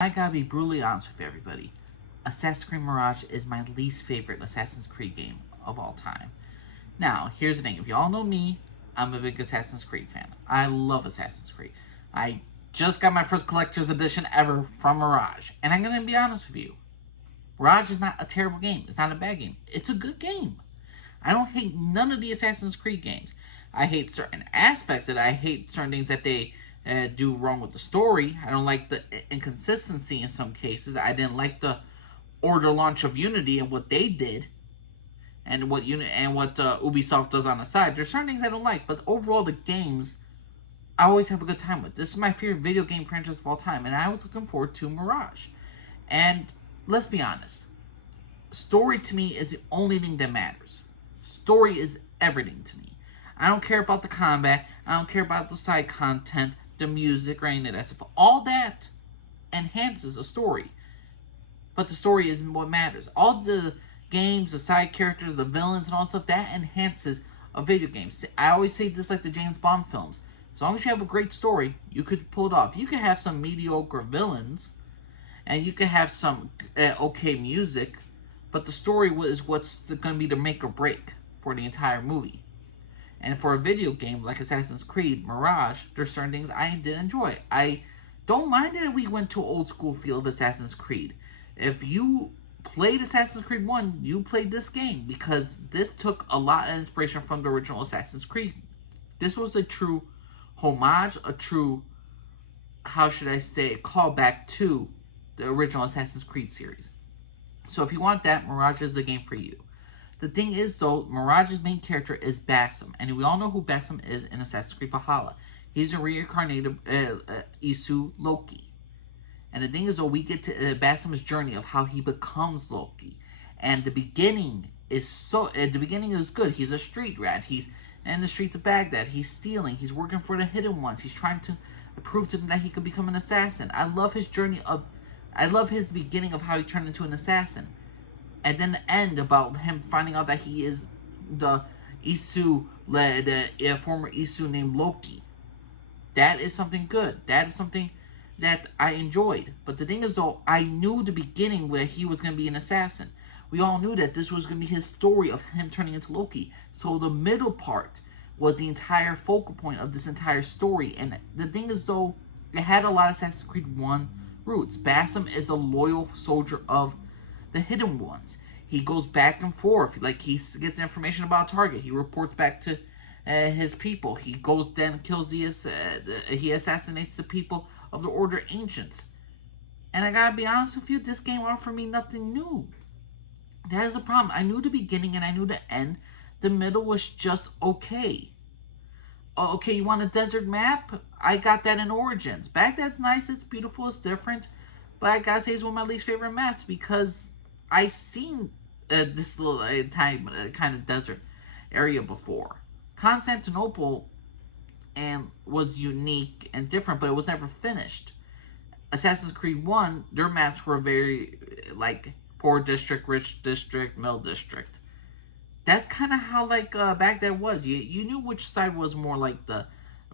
I gotta be brutally honest with everybody. Assassin's Creed Mirage is my least favorite Assassin's Creed game of all time. Now, here's the thing. If y'all know me, I'm a big Assassin's Creed fan. I love Assassin's Creed. I just got my first collector's edition ever from Mirage. And I'm gonna be honest with you. Mirage is not a terrible game. It's not a bad game. It's a good game. I don't hate none of the Assassin's Creed games. I hate certain aspects of it. I hate certain things that they do wrong with the story. I don't like the inconsistency in some cases. I didn't like the order launch of Unity and what they did, and what Ubisoft does on the side. There's certain things I don't like, but overall the games I always have a good time with. This is my favorite video game franchise of all time, and I was looking forward to Mirage. And let's be honest, story to me is the only thing that matters. Story is everything to me. I don't care about the combat. I don't care about the side content, the music, or any of that stuff. All that enhances a story. But the story is what matters. All the games, the side characters, the villains, and all that stuff, that enhances a video game. I always say this like the James Bond films. As long as you have a great story, you could pull it off. You could have some mediocre villains, and you could have some okay music, but the story is what's going to be the make or break for the entire movie. And for a video game like Assassin's Creed Mirage, there's certain things I did enjoy. I don't mind that we went to an old school feel of Assassin's Creed. If you played Assassin's Creed 1, you played this game, because this took a lot of inspiration from the original Assassin's Creed. This was a true homage, a true, how should I say, callback to the original Assassin's Creed series. So if you want that, Mirage is the game for you. The thing is, though, Mirage's main character is Basim, and we all know who Basim is in Assassin's Creed Valhalla. He's a reincarnated Isu Loki. And the thing is, though, we get to Basim's journey of how he becomes Loki. And the beginning is good. He's a street rat. He's in the streets of Baghdad. He's stealing. He's working for the Hidden Ones. He's trying to prove to them that he could become an assassin. I love his journey I love his beginning of how he turned into an assassin. And then the end about him finding out that he is the former Isu named Loki. That is something good. That is something that I enjoyed. But the thing is, though, I knew the beginning where he was going to be an assassin. We all knew that this was going to be his story of him turning into Loki. So the middle part was the entire focal point of this entire story. And the thing is, though, it had a lot of Assassin's Creed 1 roots. Basim is a loyal soldier of the Hidden Ones. He goes back and forth. Like, he gets information about a target. He reports back to his people. He goes then kills he assassinates the people of the Order Ancients. And I gotta be honest with you, this game offered me nothing new. That is a problem. I knew the beginning and I knew the end. The middle was just okay. Okay, you want a desert map? I got that in Origins. Baghdad's nice, it's beautiful, it's different. But I gotta say it's one of my least favorite maps, because I've seen this little kind of desert area before. Constantinople was unique and different, but it was never finished. Assassin's Creed 1, their maps were very, like, poor district, rich district, middle district. That's kind of how, like, Baghdad was. You knew which side was more like the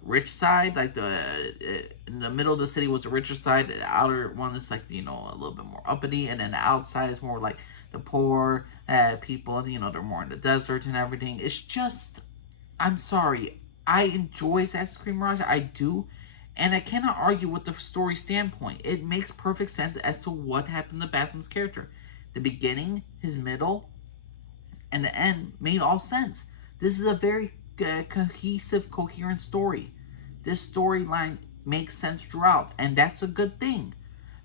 rich side, like in the middle of the city was the richer side, the outer one is like, a little bit more uppity, and then the outside is more like the poor people, they're more in the desert and everything. It's just, I'm sorry, I enjoy Assassin's Creed Mirage, I do, and I cannot argue with the story standpoint. It makes perfect sense as to what happened to Basim's character. The beginning, his middle, and the end made all sense. This is a very cohesive, coherent story. This storyline makes sense throughout, and that's a good thing.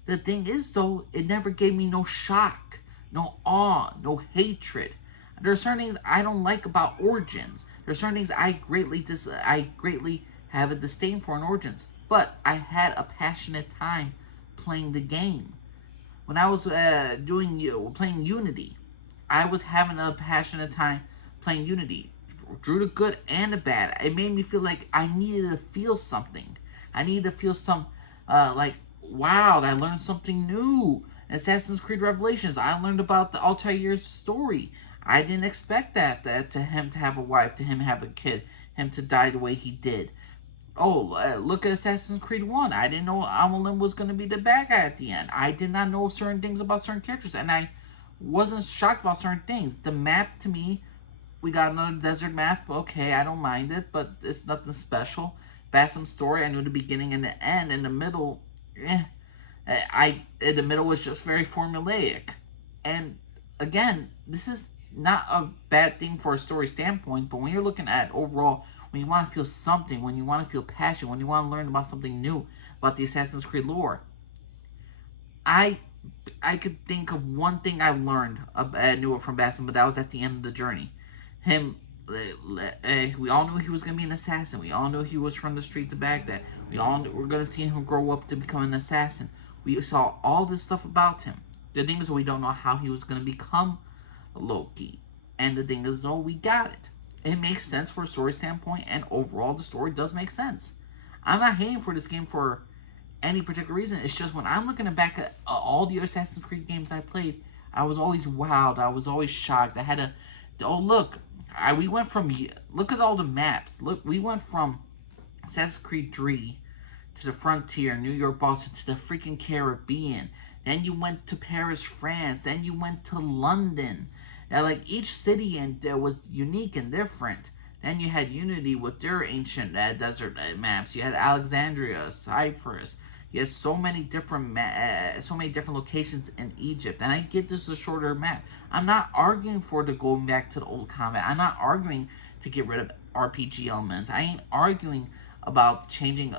The thing is, though, it never gave me no shock, no awe, no hatred. There are certain things I don't like about Origins. There are certain things I greatly have a disdain for in Origins. But I had a passionate time playing the game. When I was playing Unity, I was having a passionate time playing Unity. Through the good and the bad. It made me feel like I needed to feel something. I needed to feel some, like, wow, I learned something new. In Assassin's Creed Revelations, I learned about the Altair's story. I didn't expect that to him to have a wife, to him have a kid, him to die the way he did. Oh, look at Assassin's Creed 1. I didn't know Amelin was going to be the bad guy at the end. I did not know certain things about certain characters, and I wasn't shocked about certain things. The map, to me, we got another desert map. Okay, I don't mind it, but it's nothing special. Bassam's story, I knew the beginning and the end. In the middle, eh. In the middle was just very formulaic. And again, this is not a bad thing for a story standpoint, but when you're looking at overall, when you want to feel something, when you want to feel passion, when you want to learn about something new about the Assassin's Creed lore, I I could think of one thing I learned knew from Bassam, but that was at the end of the journey. Him, we all knew he was gonna be an assassin. We all knew he was from the streets of Baghdad. We all were gonna see him grow up to become an assassin. We saw all this stuff about him. The thing is, we don't know how he was gonna become Loki. And the thing is, though, we got it. It makes sense for a story standpoint, and overall, the story does make sense. I'm not hating for this game for any particular reason. It's just when I'm looking back at all the Assassin's Creed games I played, I was always wowed. I was always shocked. I had to, oh look, we went from, look at all the maps. Look, we went from Assassin's Creed 3 to the Frontier, New York, Boston, to the freaking Caribbean. Then you went to Paris, France. Then you went to London. Now, like, each city was unique and different. Then you had Unity with their ancient desert maps. You had Alexandria, Cyprus. You had so many different locations in Egypt. And I get this is a shorter map. I'm not arguing for the going back to the old combat. I'm not arguing to get rid of RPG elements. I ain't arguing about changing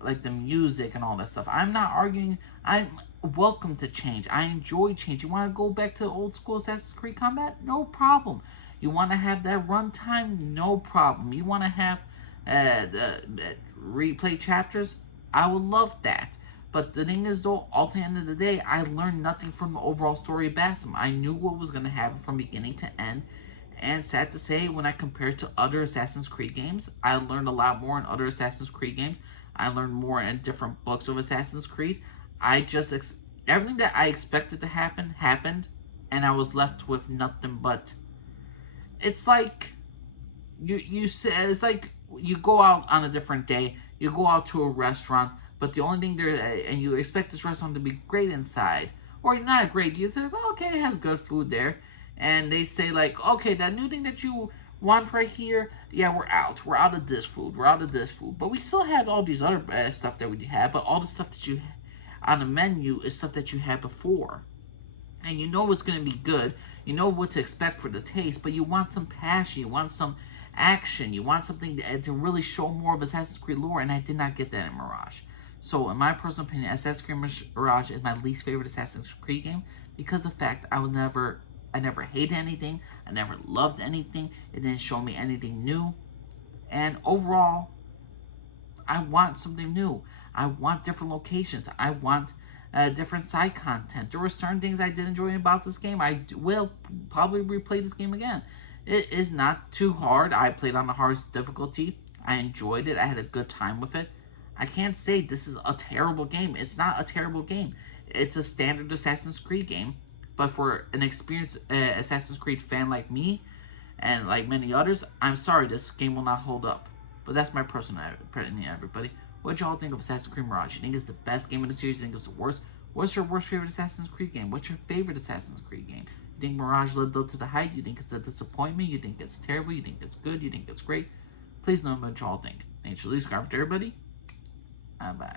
like the music and all that stuff. I'm not arguing. I'm welcome to change. I enjoy change. You want to go back to old school Assassin's Creed combat? No problem. You want to have that runtime? No problem. You want to have the replay chapters? I would love that. But the thing is, though, all at the end of the day, I learned nothing from the overall story of Bassam. I knew what was going to happen from beginning to end. And sad to say, when I compare it to other Assassin's Creed games, I learned a lot more in other Assassin's Creed games. I learned more in different books of Assassin's Creed. I just everything that I expected to happen happened, and I was left with nothing but. It's like you said. It's like you go out on a different day. You go out to a restaurant, but the only thing there, and you expect this restaurant to be great inside, or not great. You say, okay, it has good food there, and they say like, okay, that new thing that you want right here, yeah, we're out. We're out of this food. We're out of this food, but we still have all these other stuff that we have. But all the stuff that you on the menu is stuff that you had before. And you know it's going to be good. You know what to expect for the taste, but you want some passion. You want some action. You want something to really show more of Assassin's Creed lore, and I did not get that in Mirage. So, in my personal opinion, Assassin's Creed Mirage is my least favorite Assassin's Creed game because of the fact I never hated anything. I never loved anything. It didn't show me anything new. And overall, I want something new. I want different locations. I want different side content. There were certain things I did enjoy about this game. I will probably replay this game again. It is not too hard. I played on the hardest difficulty. I enjoyed it. I had a good time with it. I can't say this is a terrible game. It's not a terrible game. It's a standard Assassin's Creed game. But for an experienced Assassin's Creed fan like me, and like many others, I'm sorry, this game will not hold up. But that's my personal opinion, everybody. What y'all think of Assassin's Creed Mirage? You think it's the best game in the series? You think it's the worst? What's your worst favorite Assassin's Creed game? What's your favorite Assassin's Creed game? You think Mirage lived up to the hype? You think it's a disappointment? You think it's terrible? You think it's good? You think it's great? Please know what y'all think. Thanks for listening, everybody. Bye-bye.